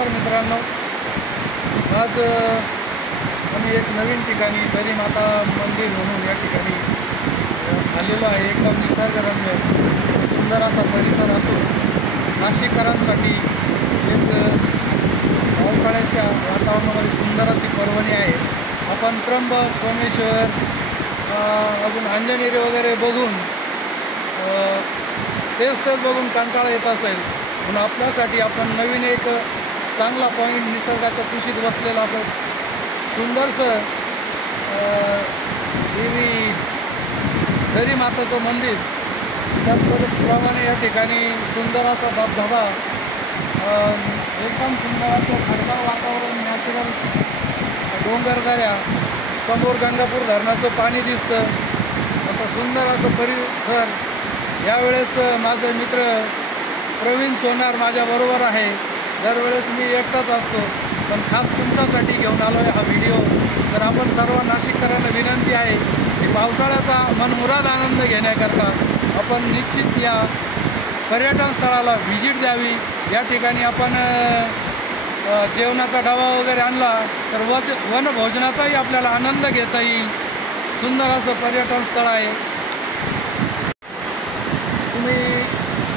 नमस्कार मित्रांनो, आज आम्ही एक नवीन ठिकाणी दरी माता मंदिर म्हणून या ठिकाणी आलेलो आहे। एकदम निसर्गरम्य सुंदर असा परिसर असून नाशिककरांसाठी एक पावसाळ्याच्या वातावरणामध्ये सुंदर अशी पर्वणी आहे। आपण त्र्यंबक, सोमेश्वर, अजून अंजनेरी वगैरे बघून तेच बघून कंटाळा येत असेल, पण आपल्यासाठी आपण नवीन एक चांगला पॉईंट निसर्गाच्या कुशीत बसलेला असं सुंदरसं देवी दरी माताचं मंदिर, त्याचप्रमाणे या ठिकाणी सुंदर असा धबधबा, एकदम सुंदर असं खडकाळ वातावरण, नॅचरल डोंगरदऱ्या, समोर गंगापूर धरणाचं पाणी दिसतं, असं सुंदर असं परिसर। यावेळेस माझे मित्र प्रवीण सोनार माझ्याबरोबर आहे। दरवेळेस मी एकटाच असतो, पण खास तुमच्यासाठी घेऊन आलो आहे हा व्हिडिओ। तर आपण सर्व नाशिककरांना विनंती आहे की पावसाळ्याचा मनमुराद आनंद घेण्याकरता आपण निश्चित या पर्यटन स्थळाला व्हिजिट द्यावी। या ठिकाणी आपण जेवणाचा डबा वगैरे आणला तर वनभोजनाचाही आपल्याला आनंद घेता येईल। सुंदर असं पर्यटन स्थळ आहे।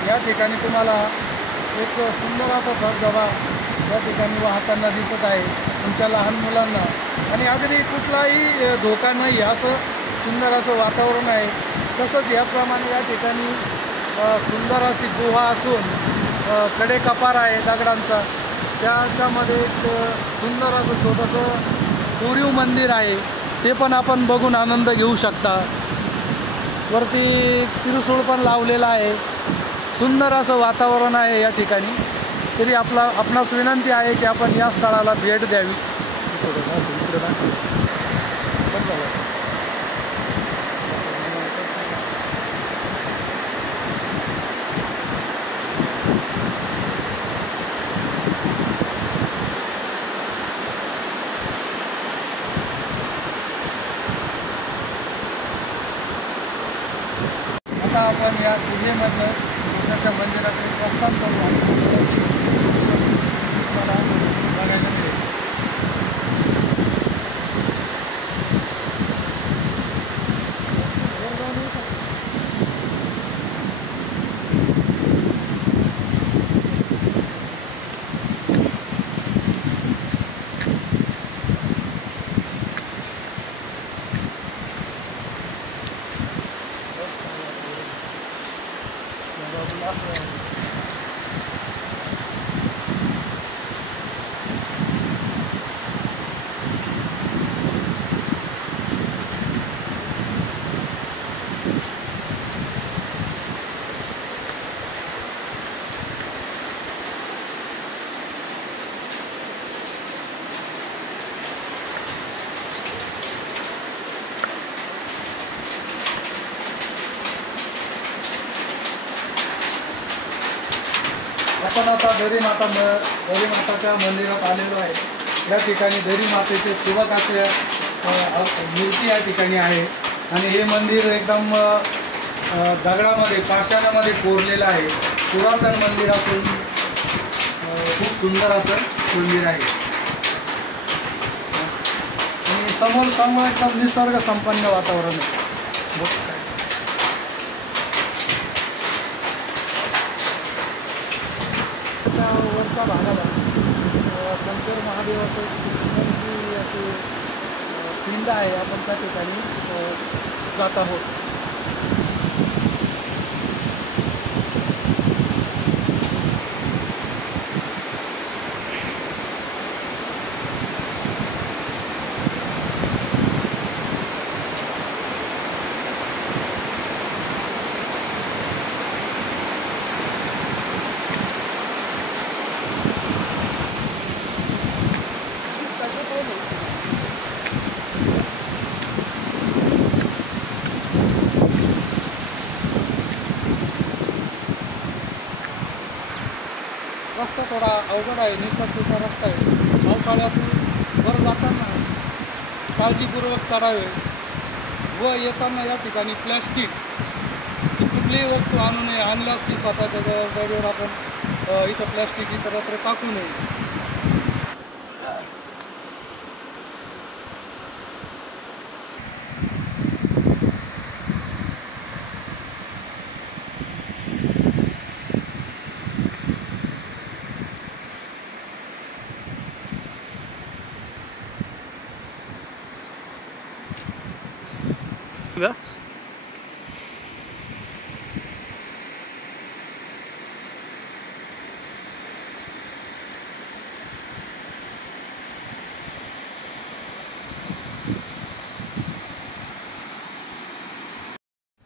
या ठिकाणी तुम्हाला एक सुंदर असा धबधबा या ठिकाणी वाहताना दिसत आहे तुमच्या लहान मुलांना, आणि अगदी कुठलाही धोका नाही असं सुंदर असं वातावरण आहे। तसंच याप्रमाणे या ठिकाणी सुंदर अशी गुहा असून कडेकपार आहे दगडांचा, त्याच्यामध्ये एक सुंदर असं छोटंसं कोरीव मंदिर आहे, ते पण आपण बघून आनंद घेऊ शकता। वरती त्रिशूळ पण लावलेला आहे, सुंदर असं वातावरण आहे या ठिकाणी। तरी आपणास विनंती आहे की आपण या स्थळाला भेट द्यावी। आता आपण या गुहेमधलं छोट्याशा मंदिराकडे प्रस्थान करू आणि मला बघायला मिळेल। आपण आता दरी माताच्या मंदिरात आलेलो आहे। या ठिकाणी दरी मातेचे सुबक असे मूर्ती या ठिकाणी आहे, आणि हे मंदिर एकदम दगडामध्ये पाषाणामध्ये कोरलेलं आहे। पुरातन मंदिर असून खूप सुंदर असं मंदिर आहे, आणि समोर एकदम निसर्ग संपन्न वातावरण आहे। वरच्या भागाला शंकर महादेवाचं सुंदरशी अशी पिंड आहे, आपण त्या ठिकाणी जात आहोत। रस्ता थोडा अवघड आहे, निसर्गाचा रस्ता आहे। पावसाळ्यातून वर जाताना काळजीपूर्वक चढावे, व येताना या ठिकाणी प्लॅस्टिकची कुठलीही वस्तू आणू नये। आणल्यास ती स्वतःच्या जबाबदारीवर आपण इथं प्लॅस्टिक इतरत्र टाकू नये।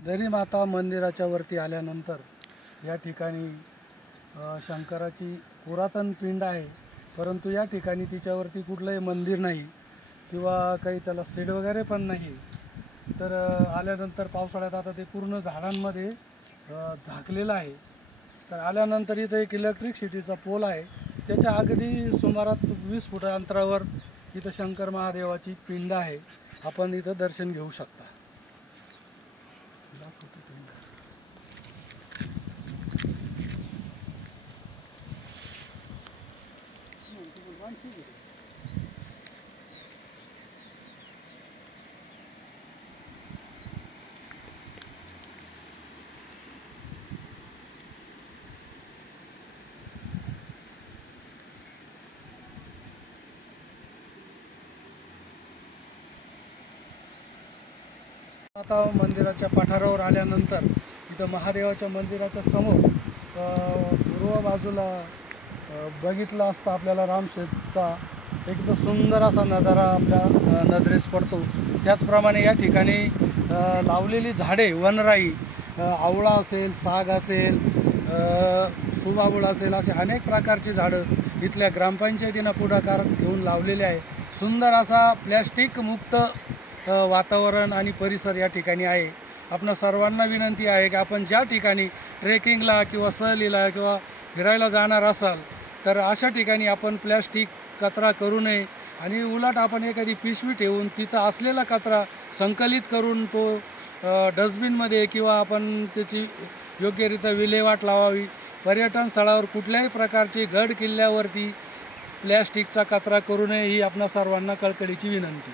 दरी माता मंदिराच्या वरती आल्यानंतर या ठिकाणी शंकराची पुरातन पिंड आहे, परंतु या ठिकाणी तिच्यावरती कुठलंही मंदिर नाही किंवा काही त्याला सीड वगैरे पण नाही. तर आल्यानंतर पावसाळ्यात आता ते पूर्ण झाडांमध्ये झाकलेलं आहे. तर आल्यानंतर इथं एक इलेक्ट्रिसिटीचा पोल आहे, त्याच्या अगदी सुमारात 20 फूट अंतरावर इथं शंकर महादेवाची पिंड आहे. आपण इथं दर्शन घेऊ शकता. आता मंदिराच्या पठारावर आल्यानंतर इथं महादेवाच्या मंदिराच्या समोर पूर्व बाजूला बघितलं असता आपल्याला रामशेतचा एकदम सुंदर असा नजारा आपल्या नजरेस पडतो. त्याचप्रमाणे या ठिकाणी लावलेली झाडे वनराई, आवळा असेल, साग असेल, सुबाबूळ असेल, असे अनेक प्रकारची झाडं इथल्या ग्रामपंचायतीनं पुढाकार घेऊन लावलेले आहे. सुंदर असा प्लॅस्टिक मुक्त वातावरण आणि परिसर या ठिकाणी आहे. आपणा सर्वांना विनंती आहे की आपण ज्या ठिकाणी ट्रेकिंगला किंवा सहलीला किंवा फिरायला जाणार असाल तर अशा ठिकाणी आपण प्लॅस्टिक कचरा करू नये आणि उलट आपण एखादी पिशवी ठेवून तिथं असलेला कचरा संकलित करून तो डस्टबिनमध्ये किंवा आपण त्याची योग्यरित्या विल्हेवाट लावावी. पर्यटन स्थळावर कुठल्याही प्रकारची गड किल्ल्यावरती प्लॅस्टिकचा कचरा करू नये ही आपणा सर्वांना कळकळीची विनंती.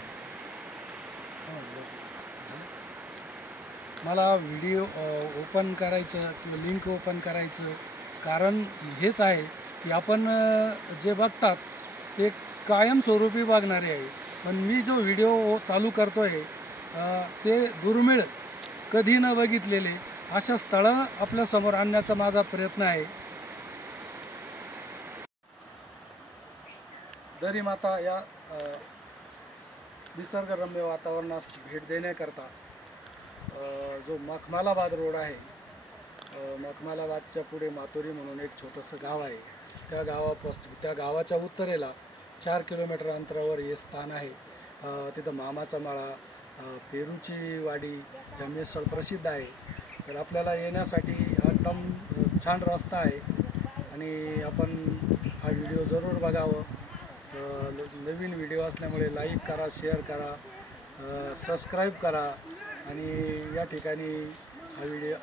मला व्हिडिओ ओपन करायचं किंवा लिंक ओपन करायचं कारण हेच आहे की आपण जे बघतात ते कायमस्वरूपी बघणारे आहे, पण मी जो व्हिडिओ चालू करतो आहे ते दुर्मिळ कधी न बघितलेले अशा स्थळं आपल्यासमोर आणण्याचा माझा प्रयत्न आहे. दरी माता या निसर्गरम्य वातावरणास भेट देण्याकरता जो मखमालाबाद रोड आहे, मखमालाबादच्या पुढे मातोरी म्हणून एक छोटंसं गाव आहे, त्या गावाच्या उत्तरेला 4 किलोमीटर अंतरावर हे स्थान आहे. तिथं मामाचा माळा, पेरूची वाडी या मिसळ प्रसिद्ध आहे. तर आपल्याला येण्यासाठी एकदम छान रस्ता आहे आणि आपण हा व्हिडिओ जरूर बघावं. नवीन व्हिडिओ असल्यामुळे लाईक करा, शेअर करा, सबस्क्राईब करा आणि या ठिकाणी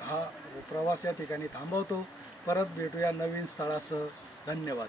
हा प्रवास या ठिकाणी थांबवतो. परत भेटूया नवीन स्थळासह. धन्यवाद.